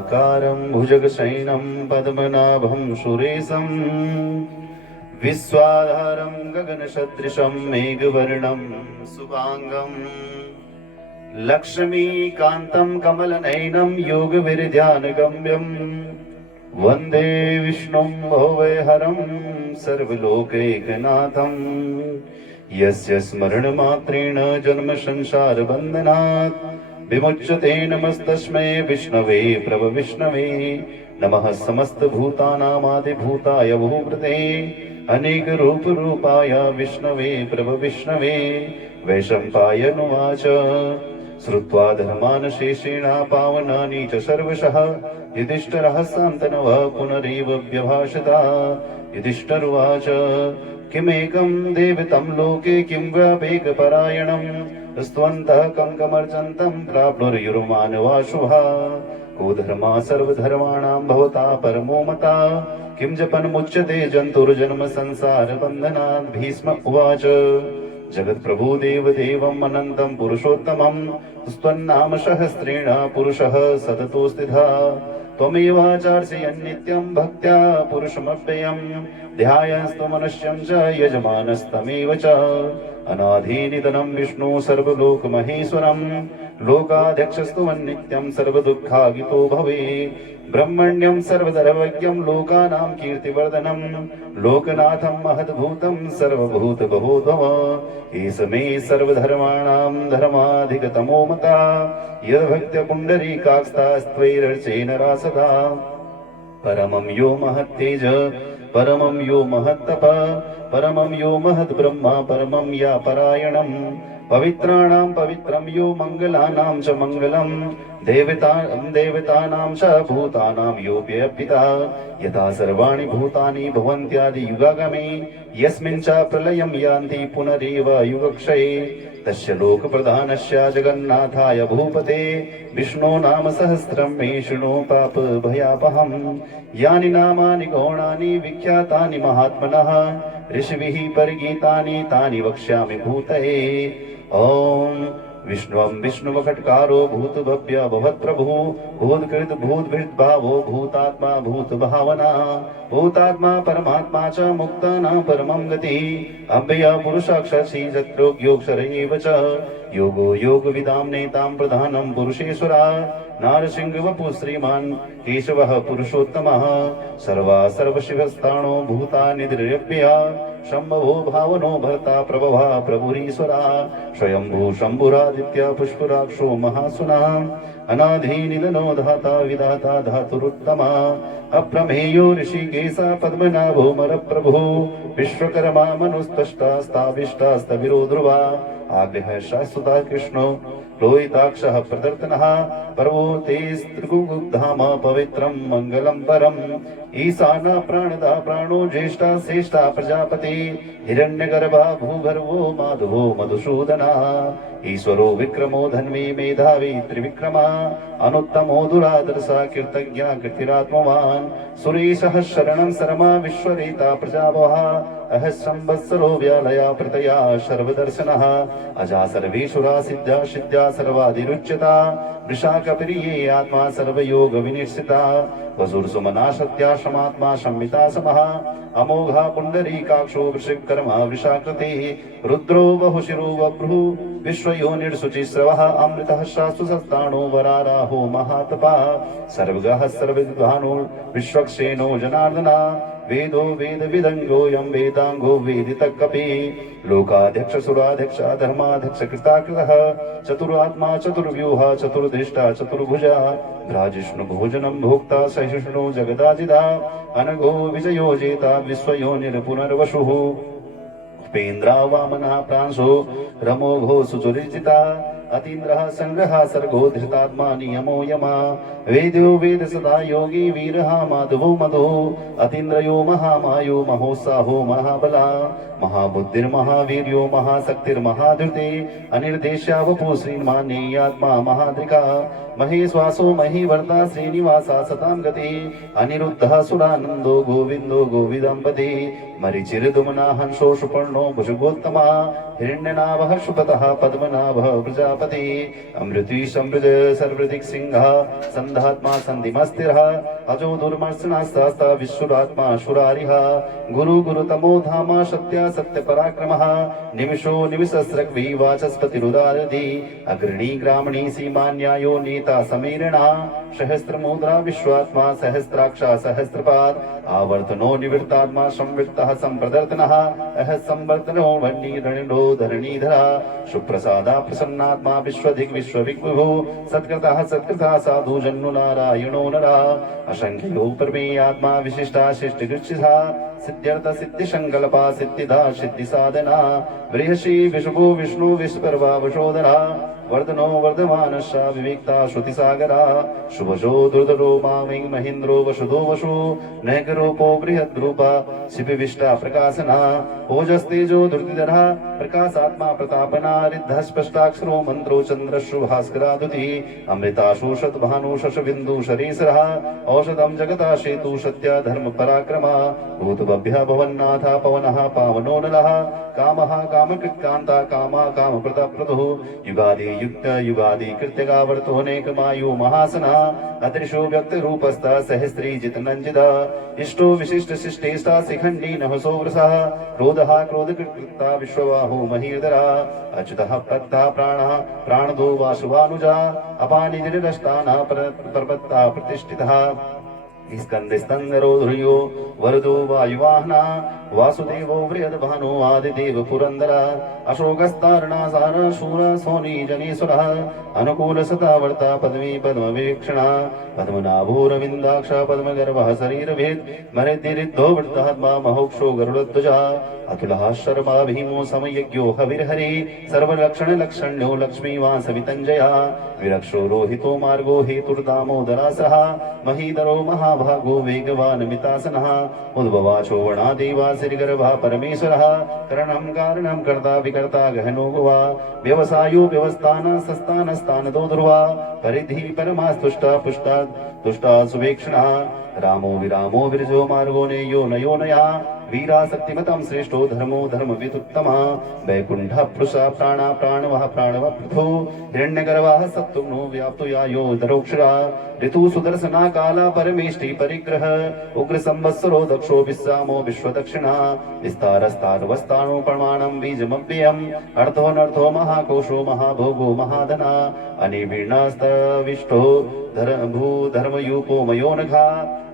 शान्ताकारं भुजगशयनं पद्मनाभं सुरेशं विश्वाधारं गगनसदृशं मेघवर्णं शुभांगं लक्ष्मीकान्तं कमलनयनं योगविरध्यानगम्यं वन्दे विष्णुं भवभयहरं सर्वलोकैकनाथं यस्य स्मरणमात्रेण जन्मसंसारबन्धनात् विमुच्यते। नमस्तस्मै विष्णवे प्रभविष्णवे नमः समस्तभूतानामादिभूताय भूभृते अनेकरूपरूपाय विष्णवे प्रभविष्णवे वैशम्पायनुवाच श्रुत्वा धर्मान् शेषेण पावनानि च सर्वशः युधिष्ठिरः शान्तनवः पुनरेव व्यभाषता। युधिष्ठिरुवाच किमेकं देवतं लोके किं व्यापेकपरायणं स्तवन्तः कङ्कमर्चन्तं प्राप्नुर्युरुमानवाशुभः को धर्मा सर्वधर्माणां भवता परमो मता किं जपन्मुच्यते जन्तुर्जन्म संसारबन्धनात्। भीष्म उवाच जगत्प्रभु देवदेवम् अनन्तं पुरुषोत्तमं स्तवन्नाम सहस्रेण पुरुषः सततो स्थितः त्वमेवाचार्षयन् नित्यं भक्त्या पुरुषमव्ययं ध्यायस्त्वमनश्यं च यजमानस्तमेव च अनाधिनिधनं विष्णु सर्वलोकमहेश्वरं लोकाध्यक्षस्तुवन्नित्यं सर्वदुःखागितो भवे ब्रह्मण्यं सर्वधर्मज्ञं लोकानां कीर्तिवर्धनं लोकनाथं महद्भूतं सर्वभूतबहोधव एष मे सर्वधर्माणां धर्माधिगतमो मता यद्भक्त्या पुण्डरीकाक्षस्त्वैरर्चेन रासदा परमं यो महत्तेज परमं यो महत्तप परमं यो महद्ब्रह्म परमं या परायणं पवित्राणां पवित्रं यो मंगलानां च मंगलं देवतानां च भूतानां यो व्यपिता यथा सर्वाणि भूतानि भवन्त्यादि युगागमे यस्मिन् च प्रलयं यान्ति पुनरेव युगक्षये तस्य लोकप्रधानस्य जगन्नाथाय भूपते विष्णो नाम सहस्रं मे शृणु पाप भयापहं यानि नामानि गौणानि विख्यातानि महात्मनः ऋषिभिः परिगीतानि तानि वक्ष्यामि भूतये। ॐ विष्णुवं विष्णुवखट्कारो भूतभव्य भवत्प्रभुः भूतकृत भूतभृद्भावो भूतात्मा भूतभावना भूतात्मा परमात्मा च मुक्तानां परमं गतिः अव्यय पुरुषाक्षरसी जत्रोग्योऽक्षर एव च योगो योगविदां नेतां प्रधानं पुरुषेश्वरा नारसिंहवपु श्रीमान् केशवः पुरुषोत्तमः सर्वा सर्वशिवस्ताणो भूतानिधिरव्यया शम्भवो भावनो भर्ता प्रभवा प्रभुरीश्वरा स्वयंभू शम्भुरादित्य पुष्पराक्षो महासुना अनाधिनिधनो धाता विधाता धातुरुत्तमा अप्रमेयो ऋषिकेश पद्मनाभो मरप्रभुः विश्वकर्मा मनुस्तष्टा स्थाविष्टास्तविरो ध्रुवा आग्रह शाश्वता कृष्णो लोहिताक्षः प्रदर्तनः पर्वतेस्त्रिगुग्धाम पवित्रं मङ्गलं परम् ईशाना प्राणदा प्राणो ज्येष्ठा श्रेष्ठा प्रजापति हिरण्यगर्भा भूगर्भो माधवो मधुसूदना ईश्वरो विक्रमो धन्वी मेधावी त्रिविक्रमा अनुत्तमो दुरादर्शा कीर्तज्ञा कीर्तिरात्मवान् सुरेशः शरणं शर्मा विश्वरेता प्रजावहा अहस्रंवत्सरो व्यालया प्रतया सर्वदर्शनः अजा सर्वेश्वरा सिद्धा सिद्धा सर्वाधिरुच्यता वृषाकप्रिये आत्मा सर्वयोग विनिश्चिता वसुर्सुमना सत्या समात्मा संहिता समः अमोघा पुंडरीकाक्षो वृषिकर्मा वृषाकृते रुद्रो बहुशिरो बभ्रुः विश्वयोनिर्शुचिस्रवः अमृतः शाश्वतस्ताणो वराराहो महातपा सर्वगः सर्वविद्वानो विश्वक्सेनो जनार्दना वेदो वेद विदंगोऽयं वेदांगो वेदितः कपिः लोकाध्यक्ष सुराध्यक्ष धर्माध्यक्ष कृताकृतः चतुरात्मा चतुर्व्यूहा चतुर्दृष्टा चतुर्भुजा भ्राजिष्णु भोजनं भोक्ता सहिष्णु जगदाजिदा अनघो विजयो जेता विश्वयोनिर्पुनर्वसुः उपेन्द्रा वामना प्रांशो रमोघो सुचुरिजिता अतीन्द्रः संग्रह सर्गो धृतात्मा नियमो यमा वेद्यो वेद सदा योगी वीरः माधवो मधो अतीन्द्रयो महामायो महोत्साहो महाबला महाबुद्धिर्महावीर्यो महाशक्तिर्महाधृते अनिर्देश्या वपु श्रीमान्येयात्मा महाद्रिका महेश्वासो महीवर्ता श्रीनिवासा सतां गति अनिरुद्धः सुरानन्दो गोविन्दो गोविदम्पति मरीचिर्दुम्ना हंसो सुपर्णो भुजगोत्तमा हिरण्यनाभः शुभतः पद्मनाभः प्रजापति परमपति अमृति समृद सर्वदिक् सिंह संधात्मा संधिमस्थिरः अजो दुर्मर्शनास्ता विश्वरात्मा शुरारिः गुरु गुरुतमो धाम सत्य सत्य पराक्रमः निमिषो निमिषस्रग्वी वाचस्पतिरुदारधि अग्रणी ग्रामणी सीमान्यायो नीता समीरणा सहस्रमुद्रा विश्वात्मा सहस्राक्षा सहस्रपाद आवर्तनो निवृत्तात्मा संवृत्तः संप्रदर्तनः अह संवर्तनो वह्निरणो धरणीधरा सुप्रसादा प्रसन्नात्मा विश्वधिक विश्वविग्विभो सत्कृतः सत्कृतः साधु जन्नु नारायणो नरा असंख्यो परमेयात्मा विशिष्टा शिष्टगृच्छिता सिद्ध्यर्थ सिद्धि संकल्पा सिद्धिदा सिद्धि साधना बृहषि विष्णु विष्णु विस्पर्वा वशोदरा वर्धनो वर्धमानश्चा विविक्ता श्रुति सागरा शुभजो दुर्धरो मामिंग महेन्द्रो वसुधो वसु नैकरूपो बृहद्रूपा शिपिविष्टा प्रकाशना ओजस्तेजो दुर्तिधरा प्रकाशात्मा प्रतापना रिद्ध स्पष्टाक्षरो मंत्रो चंद्रशु भास्करादुति अमृताशु शतभानु शशबिंदु शरीसरः औषधम जगता सेतु सत्य धर्म पराक्रमा भूतभव्य भवन्नाथा पवनः पावनो नलः कामः कामकृत्कान्ता कामा काम प्रताप्रतुः युगादि युक्त युगादि कृत्यगा वर्तोनेकमायु महासना अदृशो व्यक्त रूपस्ता सहस्त्री जितनंजिदा इष्टो विशिष्ट शिष्टेष्टा शिखंडी नहसो वृषः क्रोधः क्रोधकृत्ता विश्वबाहु महीधरा अच्युतः प्रत्ता प्राणः प्राणदो वासुवानुजा अपानिधिरष्टानः पर्वत्ता प्रतिष्ठितः स्कंदस्तंगरोधुर्यो वरदो वायुवाहना वासुदेवो बृहद्भानो आदिदेव पुरंदरा अशोकस्तारणासार शूर सोनी जनीसुरः अनुकूल सतावर्ता पद्मी पद्मवीक्षणा पद्मनाभोरविन्दाक्ष पद्मगर्भः शरीरभेद मरेद्धिरिद्धो वृत्तात्मा महोक्षो गरुडध्वजा अतुलः शर्मा भीमो समयज्ञो हविर्हरि सर्वलक्षण लक्षण्यो लक्ष्मीवास वितञ्जया विरक्षो रोहितो मार्गो हेतुर्दामोदरासः महीधरो महाभागो वेगवान् मितासनः उद्भवाचो वणादेवा श्रीगर्भः परमेश्वरः करणं कारणं कर्ता विकर्ता गहनो गुवा व्यवसायो व्यवस्थान सस्तान स्थान दो ध्रुवा परिधि परमास्तुष्टा पुष्टा दुष्टा सुवेक्षणः रामो विरामो विरजो मार्गो नेयो नयो नया वीरा शक्तिमतं श्रेष्ठो धर्मो धर्म विदुत्तमा वैकुंठ पृषा प्राणा प्राणवः प्राणव पृथो हिरण्यगर्भः सत्तुग्नो व्याप्तो यायो दरोक्षरा ऋतु सुदर्शना काला परमेष्टि परिग्रह उग्र संवत्सरो दक्षो विश्रामो विश्वदक्षिणा विस्तारस्तारवस्तानो प्रमाणं बीजमव्ययम् अर्थो महाकोशो महाभोगो महाधना अनिवीर्णास्तविष्टो भूधर्मयूपो मयोनघा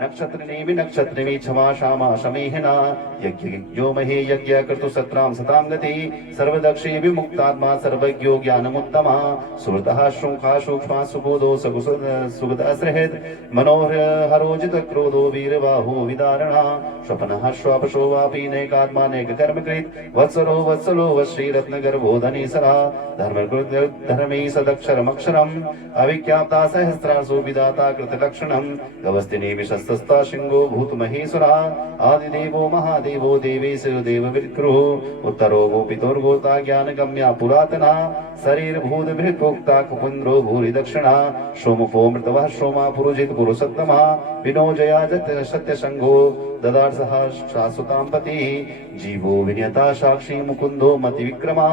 नक्षत्रिणी नक्षत्रिणी क्षमा क्षमा शमेहना यज्ञो महे यज्ञ कर्तु सत्राम सतां गति सर्वदक्षे विमुक्तात्मा सर्वज्ञो ज्ञानमुत्तमा सुहृतः शृंखा सूक्ष्मा सुबोधो सुगदासृहृत् मनोहरोजित क्रोधो वीरबाहो विदारणा स्वप्नः श्वापशो वापि नैकात्मा नैककर्मकृत् वत्सरो वत्सलो वश्री रत्नगर्भो धनेसरा धर्मे सदक्षरमक्षरम् अविख्याता सहस्रासु विदाता कृतलक्षणम् गवस्तिनी विशस्ता शिंगो भूत महेश्वरा आदिदेवो महादेवो देवेशो देव विक्रुः उत्तरो गोपितोर्गोता ज्ञान गम्या पुरातना शरीर भूत भृतोक्ता कुपुन्द्रो भूरि दक्षिणा सोमपो मृतवः सोमा पुरुजित पुरुषोत्तमा विनोजया जत सत्य संगो ददार्सः शाश्वतां पति जीवो विनियता साक्षी मुकुंदो मति विक्रमा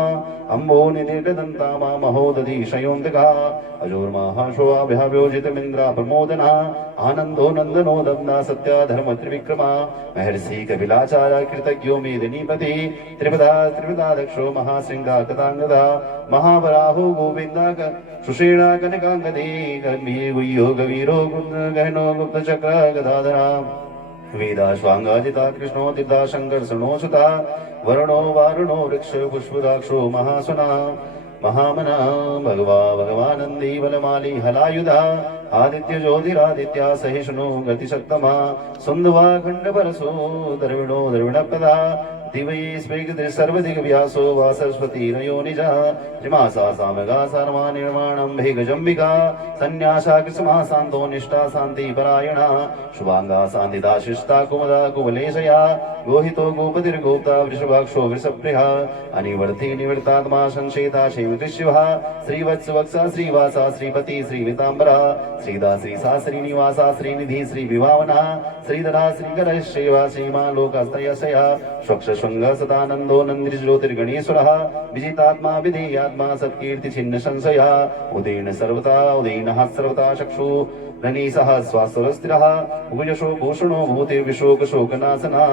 अम्बो निदीर्घदन्ता महोदधि शयोन्तका अजोर्माहाशोऽभ्याव्योजितमिन्द्रा प्रमोदना आनंदो नंदनो दम्ना सत्या धर्म त्रिविक्रमा महर्षि कपिलाचार्य कृतज्ञो मेदिनीपति त्रिपदा दक्षो महासिंगा कथांगदा महावराहो गोविंदा सुषेणा कनकांगदे गुह्यो गवीरो गहनो गुप्त चक्र गदाधरा वेदा स्वांगाजिता कृष्णो दिद्धा शंकर्षणो सुता वरुणो वारुणो वृक्ष पुष्पदाक्षो महासुना महामना भगवानंदी बलमाली हलायुधा आदित्य ज्योतिरादित्या सहिष्णु गतिशक्तमा सुंदवा खंड परसो द्रविणो द्रविणपदा दिवये स्वेग सर्वदिग व्यासो वा सरस्वती रयो निजा त्रिमासा सामगा सर्वा निर्माणं भेगजंबिका संन्यासा कृष्मा शांतो निष्ठा शांति परायणा शुभांगा शांतिदा शिष्टा कुमदा कुवलेशया गोहितो गोपतिर्गोप्ता वृषभाक्षो वृषप्रिया अनिवर्ति निवृत्तात्मा संशेता शैवकृष्यः श्रीवत्स वत्सा श्रीवासा श्रीपति श्रीवितांबरा श्रीदा श्रीसा श्रीनिवासा श्रीनिधि श्रीविभावना श्रीधरा श्रीकर सेवा श्रीमा लोकास्तयसया स्वक्ष शृंग सदानंदो नंदिज्योतिर्गणेश्वरः विजितात्मा विधेयात्मा सत्कीर्ति छिन्न संशया उदीर्ण सर्वता उदीर्णः सर्वता चक्षु ननीसः स्वास्वरस्थिरः भुजशो भूषणो भूतिर्विशोक शोकनाशना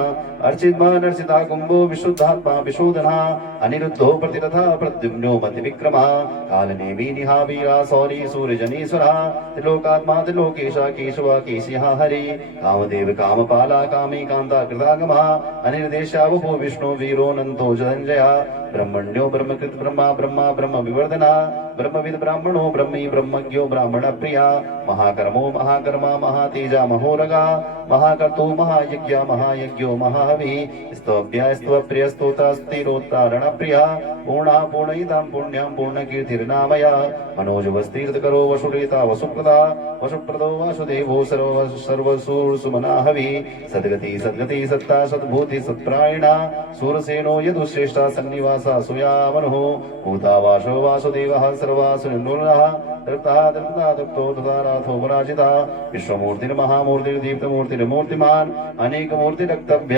अर्चितमान अर्चिता कुंभो विशुद्धात्मा विशोधना अनिरुद्धो प्रतिरथा प्रद्युम्नो मतिविक्रमा कालनेमी निहावीरा सौरी सूर्यजनीश्वरा त्रिलोकात्मा त्रिलोकेशा केशवा केशिहा हरि कामदेव कामपाला कामी कांता कृतागमा अनिर्देशा वपो विष्णु वीरो नंतो जंजया ब्रह्मण्यो ब्रह्मकृत ब्रह्मा ब्रह्मा ब्रह्म विवर्धना ब्रह्मविद ब्राह्मणो ब्रह्मी ब्रह्मज्ञो ब्राह्मण प्रिया महाकर्मो महाकर्मा महातेजा महोरगा महाकर्तु महायज्ञ महायज्ञो महाहवि स्तव्य स्तवप्रिय स्तोता स्थिरोत्तारण प्रिया पूर्णा पूर्णयितां पुण्यां पूर्णकीर्तिर्नामया मनोजवस्तीर्थकरो वसुरेता वसुप्रदा वसुप्रदो वासुदेवो सर्वसूर्सुमना हवि सद्गति सद्गति सत्ता सद्भूति सत्प्रायणा सूरसेनो यदुश्रेष्ठा सन्निवासा सुयामनुः भूता वासो वासुदेवः सर्वासुरनुरः दृप्तः दृप्ता दृप्तो तथा राथो पराजिता विश्वमूर्तिर्महामूर्तिर्दीप्तमूर्तिर्मूर्तिमान् अनेकमूर्तिरक्तभ्य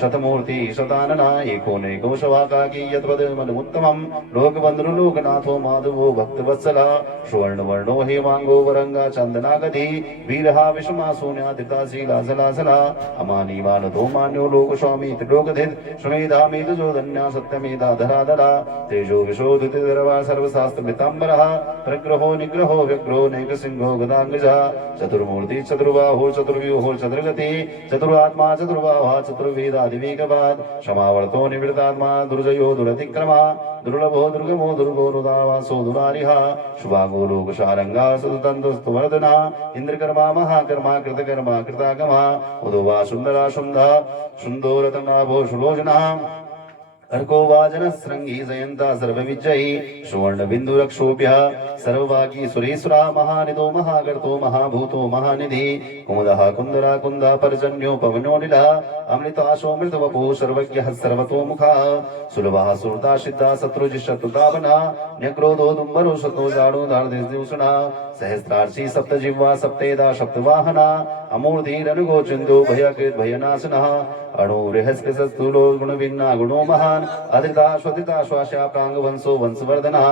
शतमूर्ति शतानना एकोनैको शवाकाकी यद्वदमनुत्तमं लोकबन्धुर्लोकनाथो माधवो भक्तवत्सला सुवर्णवर्णो हेमांगो वरंगा चन्दनागति वीरहा विषमासून्यादिताशीला सलासला अमानी मानतो मान्यो लोकस्वामी त्रिलोकधित श्रमेधामेतजोधन्या सत्यमेधा धराधरा तेजो विशोधितधरवा सर्वशास्त्रमिताम्बरः प्रग्रहो निग्रहो व्यग्रो नैकसिंहो गदांगजा चतुर्मूर्ति चतुर्बाहो चतुर्व्यूहो चतुर्गति चतुरात्मा चतुर्बाहा चतुर्वेदादिवेगवाद क्षमावर्तो निवृत्तात्मा दुर्जयो दुरतिक्रमा दुर्लभो दुर्गमो दुर्गो रुदावासो दुरारिहा शुभागो लोकशारंगा सदुतंतुस्तुवर्धना इंद्रकर्मा महाकर्मा कृतकर्मा कृतागमा उदोवा सुंदरा शुंधा सुंदोरतनाभो सुलोचना अर्को वाजन श्रृंगी जयंता सर्वविजयी सुवर्ण बिंदु रक्षोभ्य सर्ववागी सुरेश्वरा महानिधो महागर्तो महाभूतो महानिधि कुमुदः कुंदरा कुंदा परजन्यो पवनो नीला अमृताशोमृत वपु सर्वज्ञः सर्वतो मुखा सुलभः सुरता सिद्धा शत्रुजिशत्रुतावना न्यक्रोधो दुम्बरो शतो जाडो दार्दिवसुना सहस्रार्षि सप्तजिह्वा सप्तेदा सप्तवाहना अमूर्तिरनुगो चिन्दो भयकृत भयनाशनः अणुरेहस्कसस्तुलो गुणविन्ना गुणो महान् अधृता स्वधिता श्वास्या प्रांग वंशो वंशवर्धनः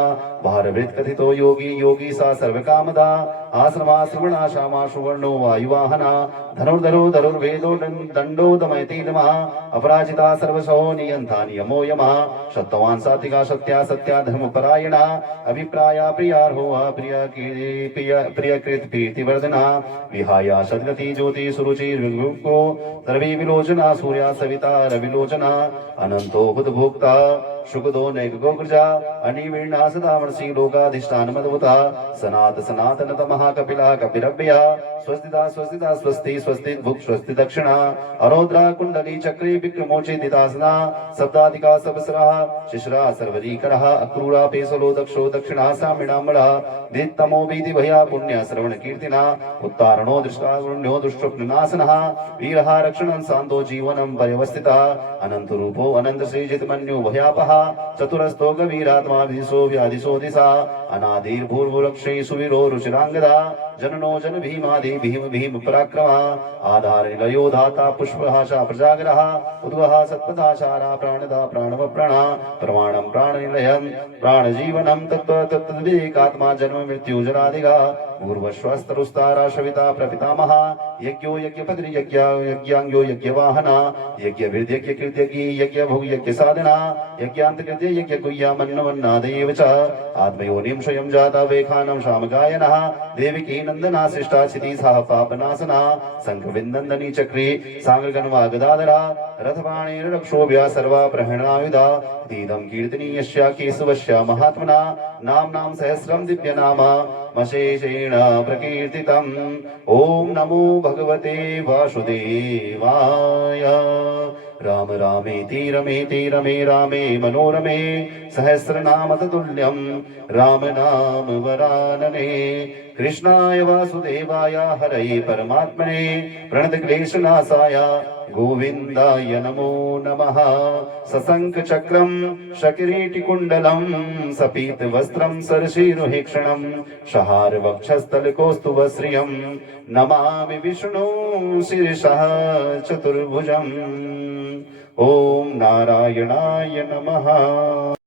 भारवृत कथितो योगी योगी सा सर्वकामदा आश्रमाश्रमणा श्यामा सुवर्णो वायुवाहना धनुर्धरो धनुर्वेदो दंडो दमयति नमः अपराजिता सर्वसो नियंता नियमो यमः सत्यवान सात्विका सत्या सत्या धर्मपरायणा अभिप्राया प्रियार्हो प्रियकृत प्रीतिवर्धना विहाया सद्गति ज्योति सुरुचि विगुप्तो सर्वे विलोचना सूर्या सविता रविलोचना अनंतो बुधभोक्ता शुकदो नैकगोग्रजा अनिवीर्णा सदा वर्षी लोकाधिष्ठान मदवता सनात सनातन तमः कपिला कपिरव्या स्वस्तिदा स्वस्तिदा स्वस्ति स्वस्ति भुक् स्वस्ति दक्षिणा अरोद्रा कुंडली चक्रे विक्रमोचिदितासना सप्ताधिका सबसरः शिश्रा सर्वरीकरः अक्रूरा पेसलो दक्षो दक्षिणा सामिणाम्बरः दित्तमो वीति भया पुण्य श्रवण कीर्तिना उत्तारणो दृष्टागुण्यो दुष्टनाशनः वीरः रक्षणं शान्तो जीवनं पर्यवस्थितः अनंत रूपो अनंत श्रीजित मन्यु भयापः चतुरस्तो गवीरात्मा विदिशो व्यादिशो दिशा अनादिर्भूर्भुलक्षे सुवीरो रुचिरांगदा जननो जन भीमादि भीम भीम पराक्रमा आधार निलयो धाता पुष्पहासा प्रजागरः उद्वः सत्पदाचारा प्राणदा प्राणव प्रणा प्रमाणं प्राणनिलयं प्राणजीवनं तत्त्व तत्तद्विकात्मा जन्म मृत्यु जरादिगा पूर्वश्वस्तरुस्तारा शविता प्रपितामहा यज्ञो यज्ञपत्रि यज्ञांग्यो यज्ञवाहना यज्ञविद्यज्ञ कृत्यज्ञ यज्ञ भोग यज्ञ साधना यज्ञान्तकृत्य यज्ञ गुह्या मन्नवन्नादेव च आत्मयोनिं स्वयं जाता वेखानं शामगायनः देविकी नंदना शिष्टा चिति सह पापनाशना शंखविन्दन्दनी चक्री सांगगन्वा गदाधरा रथपाणिरक्षोभ्या सर्वा प्रहरणायुधा दीदं कीर्तनीयस्या केशवस्या महात्मना नाम्नां सहस्रं दिव्यनामा मशेषेण प्रकीर्तितम् ओम नमो भगवते वासुदेवाय राम रामेति रमेति रमे रामे मनोरमे सहस्रनाम ततुल्यं राम नाम वरानने कृष्णाय वासुदेवाय हरये परमात्मने प्रणतक्लेशनाशाय गोविन्दाय नमो नमः सशंख चक्रं शकिरीटिकुण्डलं सपीतवस्त्रं सरसीरुहेक्षणं शहार वक्षस्थलकौस्तुभश्रियं नमामि विष्णु शीर्षः चतुर्भुजम् ॐ नारायणाय नमः।